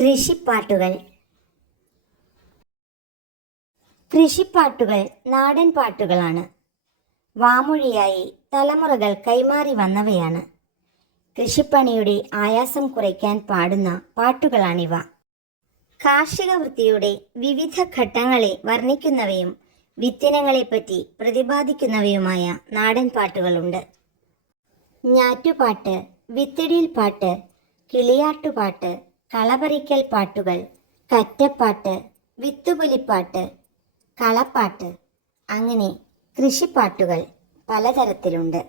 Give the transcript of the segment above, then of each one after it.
കൃഷിപ്പാട്ടുകൾ. കൃഷിപ്പാട്ടുകൾ നാടൻ പാട്ടുകളാണ്. വാമൊഴിയായി തലമുറകൾ കൈമാറി വന്നവയാണ്. കൃഷിപ്പണിയുടെ ആയാസം കുറയ്ക്കാൻ പാടുന്ന പാട്ടുകളാണിവ. കാർഷിക വൃത്തിയുടെ വിവിധ ഘട്ടങ്ങളെ വർണിക്കുന്നവയും വിത്തിനങ്ങളെപ്പറ്റി പ്രതിപാദിക്കുന്നവയുമായ നാടൻ പാട്ടുകളുണ്ട്. ഞാറ്റുപാട്ട് വിത്തിടിയിൽ പാട്ട് കിളിയാട്ടുപാട്ട് കളപറിക്കൽ പാട്ടുകൾ കറ്റപ്പാട്ട് വിത്തുപൊലിപ്പാട്ട് കളപ്പാട്ട് അങ്ങനെ കൃഷിപ്പാട്ടുകൾ പലതരത്തിലുണ്ട്.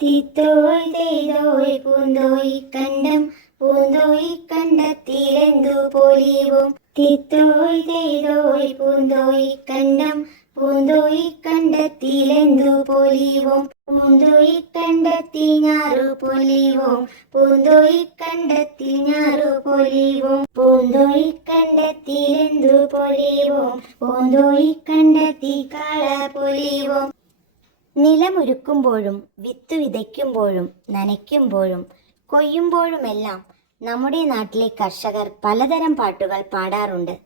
തീത്തോയ് തെയ്തോയ് പൂന്തോയ് കണ്ടം പൂന്തോയ് കണ്ടത്തിലെന്തു പൊലിവും? തീത്തോയ് തെയ്തോയ് പൂന്തോയ് കണ്ടം പൂന്തോയ് കണ്ടത്തിലെന്തു പൊലിവും? പൂന്തോയി കണ്ടെത്തി ഞാറു പൊലിവും. പൂന്തോയി കണ്ടെത്തി ഞാറു പൊലിവും. പൊലിവും? പൂന്തോയി കണ്ടെത്തി കള പൊലിവും. നിലമൊരുക്കുമ്പോഴും വിത്ത് വിതയ്ക്കുമ്പോഴും നനയ്ക്കുമ്പോഴും കൊയ്യുമ്പോഴുമെല്ലാം നമ്മുടെ നാട്ടിലെ കർഷകർ പലതരം പാട്ടുകൾ പാടാറുണ്ട്.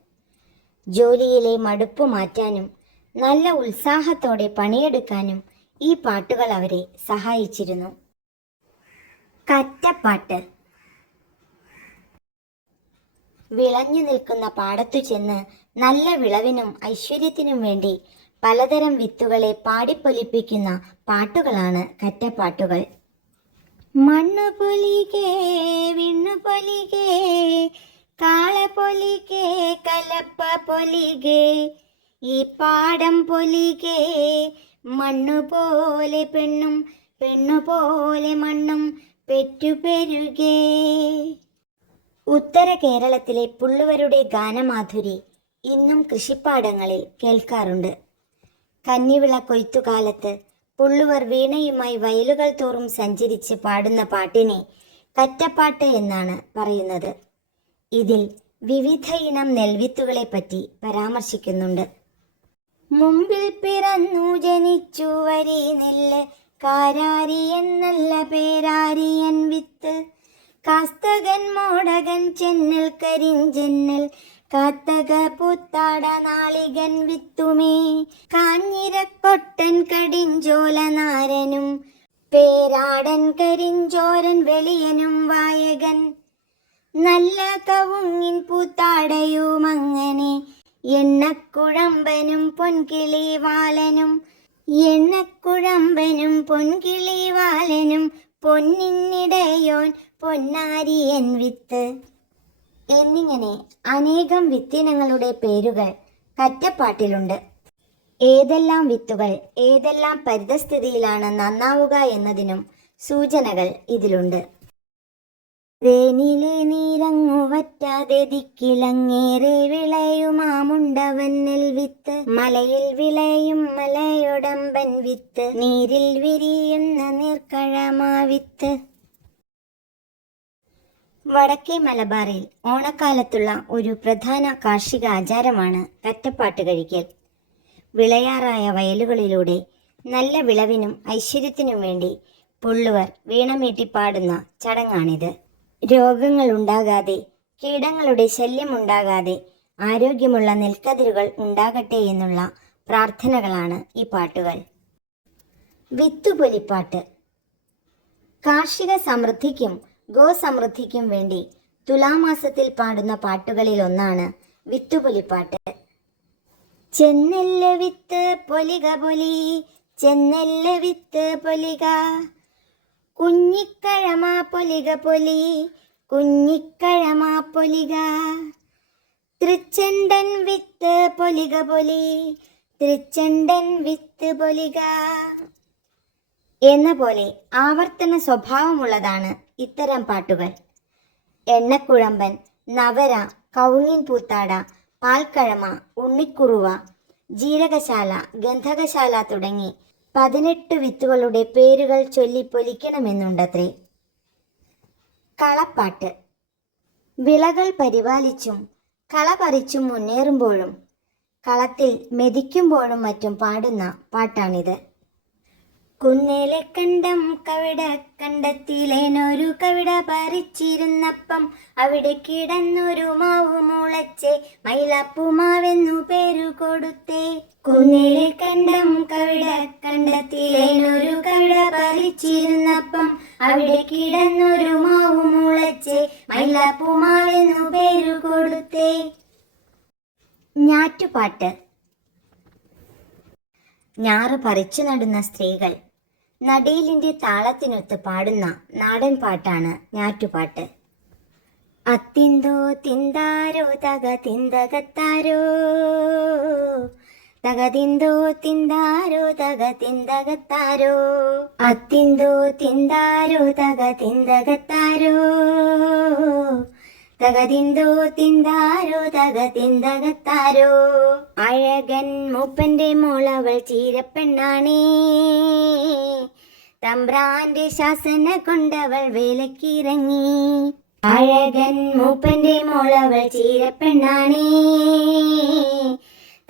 ജോലിയിലെ മടുപ്പ് മാറ്റാനും നല്ല ഉത്സാഹത്തോടെ പണിയെടുക്കാനും ഈ പാട്ടുകൾ അവരെ സഹായിച്ചിരുന്നു. കറ്റപ്പാട്ട്. വിളഞ്ഞു നിൽക്കുന്ന പാടത്തു ചെന്ന് നല്ല വിളവിനും ഐശ്വര്യത്തിനും വേണ്ടി പലതരം വിത്തുകളെ പാടിപ്പൊലിപ്പിക്കുന്ന പാട്ടുകളാണ് കറ്റപ്പാട്ടുകൾ. മണ്ണു പൊലികേ വിണ്ണു പൊലികേ കലപ്പ പൊലികേ ഈ പാടം പൊലികേ മണ്ണു പോലെ പെണ്ണും പെണ്ണു പോലെ മണ്ണും പെറ്റുപെരുകേ ഉത്തര കേരളത്തിലെ പുള്ളുവരുടെ ഗാനമാധുരി ഇന്നും കൃഷിപ്പാടങ്ങളിൽ കേൾക്കാറുണ്ട്. കന്നിവിള കൊയ്ത്തുകാലത്ത് പുള്ളുവർ വീണയുമായി വയലുകൾ തോറും സഞ്ചരിച്ച് പാടുന്ന പാട്ടിനെ കറ്റപ്പാട്ട് എന്നാണ് പറയുന്നത്. ഇതിൽ വിവിധ ഇനം നെൽവിത്തുകളെ പറ്റി പരാമർശിക്കുന്നുണ്ട്. മുമ്പിൽ പിറന്നു ജനിച്ചു വരി നെല്ല്. കാരാരി എന്നല്ല പേരാരിയൻ വിത്ത്. കാസ്തകൻ മോടകൻ ചെന്നൽ കരിഞ്ചെന്നൽ കാത്തക പുത്താട നാളികൻ വിത്തുമേ. കാഞ്ഞിരക്കൊട്ടൻ കടിഞ്ചോല നാരനും. പേരാടൻ കരിഞ്ചോരൻ വെളിയനും വായകൻ. നല്ല കവുങ്ങിൻ പൂത്താടയും അങ്ങനെ എണ്ണക്കുഴമ്പനും പൊൻകിളി വാലനും എണ്ണക്കുഴമ്പനും പൊൻകിളി വാലനും പൊന്നാരി പൊന്നാരിയൻ വിത്ത്. എന്നിങ്ങനെ അനേകം വിത്തിനങ്ങളുടെ പേരുകൾ കറ്റപ്പാട്ടിലുണ്ട്. ഏതെല്ലാം വിത്തുകൾ ഏതെല്ലാം പരിതസ്ഥിതിയിലാണ് നന്നാവുക എന്നതിനും സൂചനകൾ ഇതിലുണ്ട്. വേനിലെ നീരങ്ങു വറ്റാതെ ദിക്കിലങ്ങേറെ വിളയുമാമുണ്ടവൻ നെൽവിത്ത്. മലയിൽ വിളയും മലയുടമ്പൻ വിത്ത്. നീരിൽ വിരിയുന്ന നീർക്കഴമാവിത്ത്. വടക്കേ മലബാറിൽ ഓണക്കാലത്തുള്ള ഒരു പ്രധാന കാർഷിക ആചാരമാണ് കറ്റപ്പാട്ട് കഴിക്കൽ. വിളയാറായ വയലുകളിലൂടെ നല്ല വിളവിനും ഐശ്വര്യത്തിനും വേണ്ടി പുള്ളുവർ വീണമീട്ടി പാടുന്ന ചടങ്ങാണിത്. രോഗങ്ങൾ ഉണ്ടാകാതെ കീടങ്ങളുടെ ശല്യമുണ്ടാകാതെ ആരോഗ്യമുള്ള നെൽക്കതിരുകൾ ഉണ്ടാകട്ടെ എന്നുള്ള പ്രാർത്ഥനകളാണ് ഈ പാട്ടുകൾ. വിത്തുപൊലിപ്പാട്ട്. കാർഷിക സമൃദ്ധിക്കും ഗോസമൃദ്ധിക്കും വേണ്ടി തുലാമാസത്തിൽ പാടുന്ന പാട്ടുകളിൽ ഒന്നാണ് വിത്തുപൊലിപ്പാട്ട്. ചെന്നെല്ല വിത്ത് പൊലിക പൊലി ചെന്നെല്ല വിത്ത് പൊലിക. കുഞ്ഞിക്കഴമ പൊലിക പൊലി കുഞ്ഞിക്കഴമാ പൊലിക തൃച്ചണ്ടൻ വിത്ത് പൊലിക പൊലി തൃച്ചണ്ടൻ വിത്ത് പൊലിക. എന്ന പോലെ ആവർത്തന സ്വഭാവമുള്ളതാണ് ഇത്തരം പാട്ടുകൾ. എണ്ണക്കുഴമ്പൻ നവര കൗങ്ങിൻ പൂത്താട പാൽക്കഴമ ഉണ്ണിക്കുറുവ ജീരകശാല ഗന്ധകശാല തുടങ്ങി പതിനെട്ട് വിത്തുകളുടെ പേരുകൾ ചൊല്ലി പൊലിക്കണമെന്നുണ്ടത്രേ. കളപ്പാട്ട്. വിളകൾ പരിപാലിച്ചും കള പറിച്ചും മുന്നേറുമ്പോഴും കളത്തിൽ മെതിക്കുമ്പോഴും മറ്റും പാടുന്ന പാട്ടാണിത്. കുന്നേലെ കണ്ടം കവിട കണ്ടത്തിലേനൊരു കവിട പറിച്ചിരുന്നപ്പം അവിടെ കിടന്നൊരു മാവ് മുളച്ചേ മൈലാപ്പുമാവെന്നു പേരു കൊടുത്തേ. കുന്നേലെ കണ്ടം കവിട കണ്ടത്തിലേനൊരു കവിട പറിച്ചിരുന്നപ്പം അവിടെ കിടന്നൊരു മാവ് മുളച്ചേ മൈലാപ്പുമാവെന്നു പേരു കൊടുത്തേ. ഞാറ്റുപാട്ട്. ഞാറ് പറിച്ചു നടുന്ന സ്ത്രീകൾ. നടീലിന്റെ താളത്തിനൊത്ത് പാടുന്ന നാടൻ പാട്ടാണ് ഞാറ്റുപാട്ട്. അത്തിന്തോ തിന്താരോ തക തിന്തകത്താരോ തകതിന്തോ തിന്താരോ തക തിന്തകത്താരോ അത്തിന്തോ തിന്താരോ തക തിന്തകത്താരോ തകതിന്തോ തിന്താരോ തകതിന്തകത്താരോ? അഴകൻ മൂപ്പന്റെ മോളവൾ ചീരപ്പെണ്ണാണേ. തമ്പ്രാന്റെ ശാസന കൊണ്ടവൾ വേലക്കിറങ്ങി. അഴകൻ മൂപ്പന്റെ മോളവൾ ചീരപ്പെണ്ണാണേ.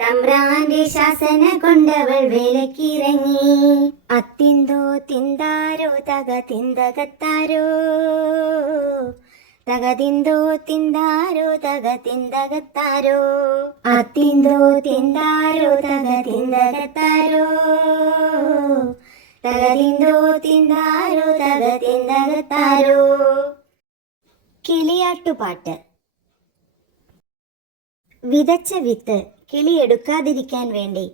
തമ്പ്രാന്റെ ശാസന കൊണ്ടവൾ വേലക്കിറങ്ങി. അത്തിന്തോ തിന്താരോ തക തിന്തകത്താരോ തകതിന്തോ തിന്താരോ തകതിന്തകത്താരോ? അത്തിന്തോ തിന്താരോ തകതിന്തകത്താരോ? തകതിന്തോ തിന്താരോ തകതിന്തകത്താരോ? കിളിയാട്ടുപാട്ട്. വിതച്ച വിത്ത് കിളിയെടുക്കാതിരിക്കാൻ വേണ്ടി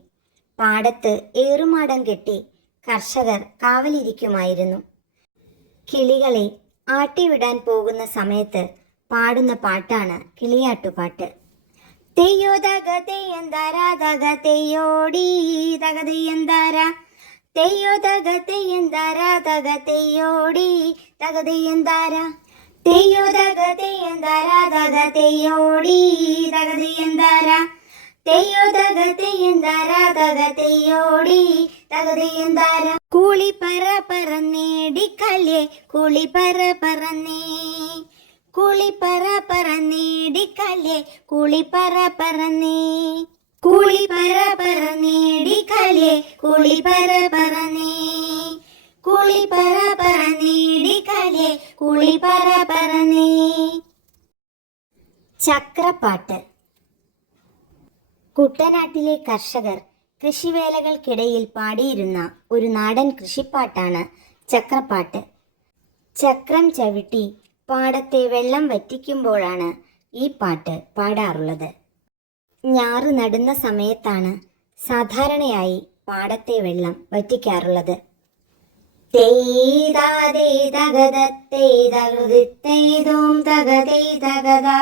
പാടത്ത് ഏറുമാടം കെട്ടി കർഷകർ കാവലിരിക്കുമായിരുന്നു. കിളികളെ ആട്ടിവിടാൻ പോകുന്ന സമയത്ത് പാടുന്ന പാട്ടാണ് കിളിയാട്ടുപാട്ട്. തെയ്യോ തക തെയ്യന്താര തക തെയ്യോടി തക തെയ്യന്താര തെയ്യോ തക തെയ്യന്താര തക തെയ്യോടി തക തെയ്യന്താര തെയ്യോ തക തെയ്യന്താര തക തെയ്യോടി തക തെയ്യന്താര തെയ്യോ തക തെയ്യന്താര തക തെയ്യോടി തക തെയ്യന്താര കൂളി പറ പറന്നേടി കല്യേ കൂളി പറ പറന്നേ കൂളി പറ പറന്നേടി കളിയെ കൂളി പറ പറന്നേ കൂളി പറ പറന്നേടി കളിയെ കൂളി പറ പറന്നേ കൂളി പറ പറന്നേടി കളിയെ കൂളി പറ പറന്നേ ചക്രപ്പാട്ട്. കുട്ടനാട്ടിലെ കർഷകർ കൃഷിവേലകൾക്കിടയിൽ പാടിയിരുന്ന ഒരു നാടൻ കൃഷിപ്പാട്ടാണ് ചക്രപ്പാട്ട്. ചക്രം ചവിട്ടി പാടത്തെ വെള്ളം വറ്റിക്കുമ്പോഴാണ് ഈ പാട്ട് പാടാറുള്ളത്. ഞാറ് നടുന്ന സമയത്താണ് സാധാരണയായി പാടത്തെ വെള്ളം വറ്റിക്കാറുള്ളത്. തെയ്താതേ തകതത്തേ തകൃതിത്തേതോം തകതേ തകതാ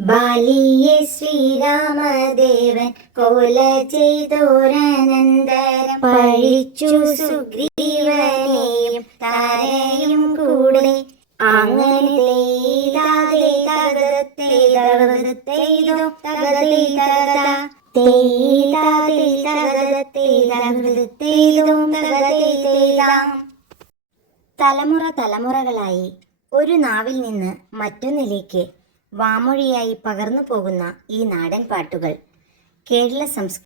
ബാലിയെ ശ്രീരാമദേവൻ കോല ചെയ്തോരനന്തരം പഴിച്ചു സുഗ്രീവനെയും താരയും കൂടെ. അങ്ങനെ തെയ്താതെ തലമുറ തലമുറകളായി ഒരു നാവിൽ നിന്ന് മറ്റൊന്നിലേക്ക് വാമൊഴിയായി പകർന്നു പോകുന്ന ഈ നാടൻ പാട്ടുകൾ കേരള സംസ്കൃതി